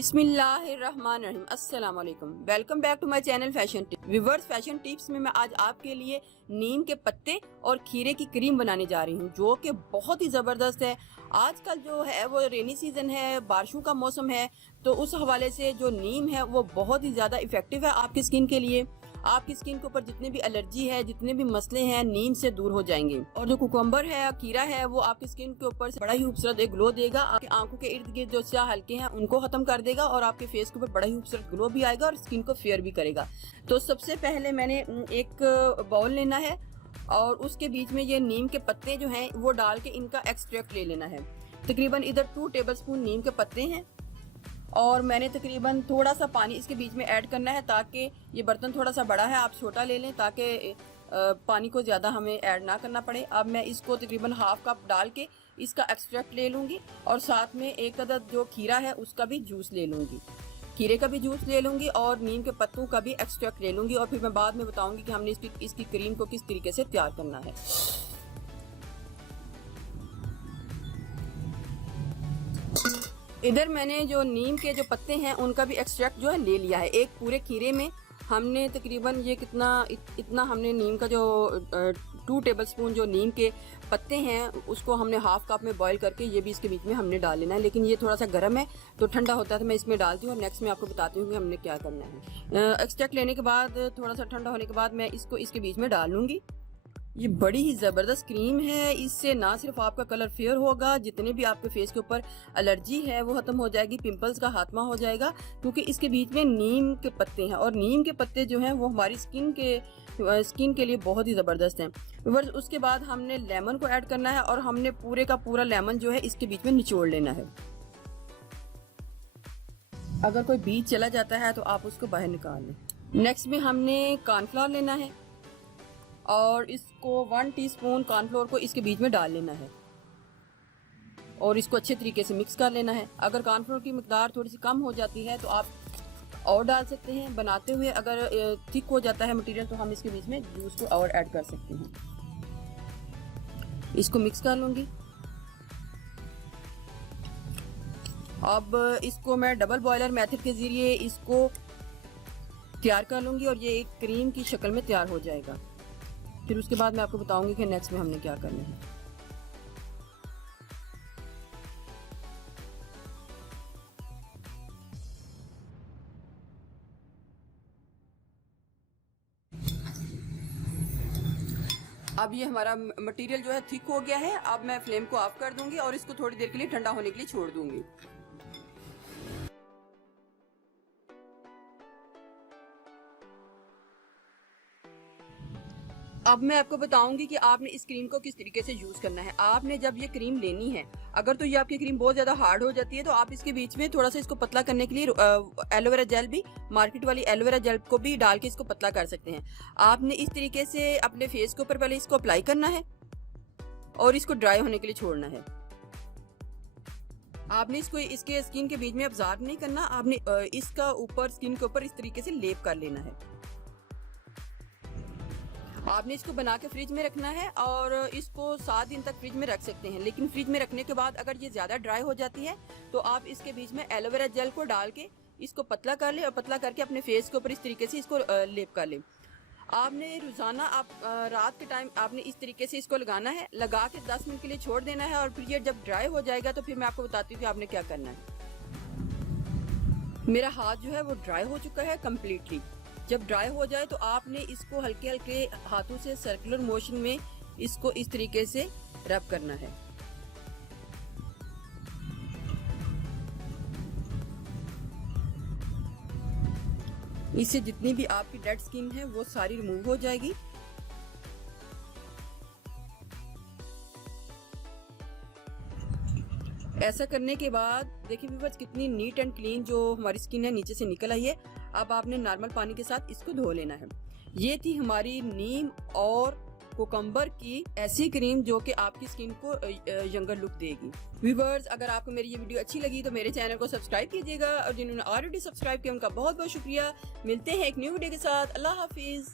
बिस्मिल्लाहिर्रहमानिर्रहीम। अस्सलाम वालेकुम। Welcome back to my channel fashion tips. Viewers, fashion tips में मैं आज आपके लिए नीम के पत्ते और खीरे की क्रीम बनाने जा रही हूँ, जो कि बहुत ही ज़बरदस्त है। आजकल जो है वो रेनी सीज़न है, बारिशों का मौसम है, तो उस हवाले से जो नीम है वो बहुत ही ज़्यादा इफ़ेक्टिव है आपकी स्किन के लिए। आपकी स्किन के ऊपर जितने भी एलर्जी है, जितने भी मसले हैं, नीम से दूर हो जाएंगे। और जो कुकम्बर है, खीरा है, वो आपकी स्किन के ऊपर बड़ा ही खूबसूरत एक ग्लो देगा। आपकी आंखों के इर्द गिर्द जो स्याह हल्के हैं उनको खत्म कर देगा और आपके फेस के ऊपर बड़ा ही खूबसूरत ग्लो भी आएगा और स्किन को फेयर भी करेगा। तो सबसे पहले मैंने एक बाउल लेना है और उसके बीच में ये नीम के पत्ते जो हैं वो डाल के इनका एक्सट्रैक्ट ले लेना है। तकरीबन इधर 2 टेबलस्पून नीम के पत्ते हैं और मैंने तकरीबन थोड़ा सा पानी इसके बीच में ऐड करना है, ताकि ये बर्तन थोड़ा सा बड़ा है, आप छोटा ले लें ताकि पानी को ज़्यादा हमें ऐड ना करना पड़े। अब मैं इसको तकरीबन हाफ कप डाल के इसका एक्सट्रैक्ट ले लूँगी और साथ में एक अदद जो खीरा है उसका भी जूस ले लूँगी, खीरे का भी जूस ले लूँगी और नीम के पत्तों का भी एक्सट्रैक्ट ले लूँगी। और फिर मैं बाद में बताऊँगी कि हमने इसकी क्रीम को किस तरीके से तैयार करना है। इधर मैंने जो नीम के जो पत्ते हैं उनका भी एक्सट्रैक्ट जो है ले लिया है। एक पूरे खीरे में हमने तकरीबन ये इतना हमने नीम का जो 2 टेबलस्पून जो नीम के पत्ते हैं उसको हमने हाफ कप में बॉईल करके ये भी इसके बीच में हमने डाल लेना है। लेकिन ये थोड़ा सा गर्म है तो ठंडा होता है तो मैं इसमें डालती हूँ और नेक्स्ट में आपको बताती हूँ कि हमने क्या करना है। एक्सट्रैक्ट लेने के बाद थोड़ा सा ठंडा होने के बाद मैं इसको इसके बीच में डाल लूँगी। ये बड़ी ही ज़बरदस्त क्रीम है। इससे ना सिर्फ आपका कलर फेयर होगा, जितने भी आपके फेस के ऊपर एलर्जी है वो ख़त्म हो जाएगी, पिंपल्स का खात्मा हो जाएगा, क्योंकि इसके बीच में नीम के पत्ते हैं और नीम के पत्ते जो हैं वो हमारी स्किन के लिए बहुत ही ज़बरदस्त हैं। उसके बाद हमने लेमन को ऐड करना है और हमने पूरे का पूरा लेमन जो है इसके बीच में निचोड़ लेना है। अगर कोई बीज चला जाता है तो आप उसको बाहर निकाल लें। नेक्स्ट में हमने कॉर्नफ्लोर लेना है और इसको 1 टीस्पून कॉर्नफ्लोर को इसके बीच में डाल लेना है और इसको अच्छे तरीके से मिक्स कर लेना है। अगर कॉर्नफ्लोर की मिकदार थोड़ी सी कम हो जाती है तो आप और डाल सकते हैं बनाते हुए। अगर थिक हो जाता है मटेरियल तो हम इसके बीच में जूस को और ऐड कर सकते हैं। इसको मिक्स कर लूँगी। अब इसको मैं डबल बॉयलर मेथड के ज़रिए इसको तैयार कर लूँगी और ये एक क्रीम की शक्ल में तैयार हो जाएगा। फिर उसके बाद मैं आपको बताऊंगी कि नेक्स्ट में हमने क्या करना है। अब ये हमारा मटेरियल जो है थिक हो गया है। अब मैं फ्लेम को ऑफ कर दूंगी और इसको थोड़ी देर के लिए ठंडा होने के लिए छोड़ दूंगी। अब मैं आपको बताऊंगी कि आपने इस क्रीम को किस तरीके से यूज करना है। आपने जब ये क्रीम लेनी है, अगर तो ये आपकी क्रीम बहुत ज्यादा हार्ड हो जाती है तो आप इसके बीच में थोड़ा सा इसको पतला करने के लिए एलोवेरा जेल भी, मार्केट वाली एलोवेरा जेल को भी डाल के इसको पतला कर सकते हैं। आपने इस तरीके से अपने फेस के ऊपर पहले इसको अप्लाई करना है और इसको ड्राई होने के लिए छोड़ना है। आपने इसको इसके स्किन के बीच में अब्जॉर्ब नहीं करना, आपने इसका ऊपर स्किन के ऊपर इस तरीके से लेप कर लेना है। आपने इसको बना के फ्रिज में रखना है और इसको 7 दिन तक फ्रिज में रख सकते हैं। लेकिन फ्रिज में रखने के बाद अगर ये ज़्यादा ड्राई हो जाती है तो आप इसके बीच में एलोवेरा जेल को डाल के इसको पतला कर ले और पतला करके अपने फेस के ऊपर इस तरीके से इसको लेप कर ले। आपने रोज़ाना आप रात के टाइम आपने इस तरीके से इसको लगाना है, लगा के 10 मिनट के लिए छोड़ देना है और फिर ये जब ड्राई हो जाएगा तो फिर मैं आपको बताती हूँ कि आपने क्या करना है। मेरा हाथ जो है वो ड्राई हो चुका है कम्प्लीटली। जब ड्राई हो जाए तो आपने इसको हल्के हल्के हाथों से सर्कुलर मोशन में इसको इस तरीके से रब करना है। इससे जितनी भी आपकी डेड स्किन है वो सारी रिमूव हो जाएगी। ऐसा करने के बाद देखिए व्यूअर्स कितनी नीट एंड क्लीन जो हमारी स्किन है नीचे से निकल आई है। अब आपने नॉर्मल पानी के साथ इसको धो लेना है। ये थी हमारी नीम और कुकम्बर की ऐसी क्रीम जो कि आपकी स्किन को यंगर लुक देगी। व्यूअर्स, अगर आपको मेरी ये वीडियो अच्छी लगी तो मेरे चैनल को सब्सक्राइब कीजिएगा और जिन्होंने ऑलरेडी सब्सक्राइब किया उनका बहुत बहुत शुक्रिया। मिलते हैं एक न्यू वीडियो के साथ। अल्लाह हाफिज।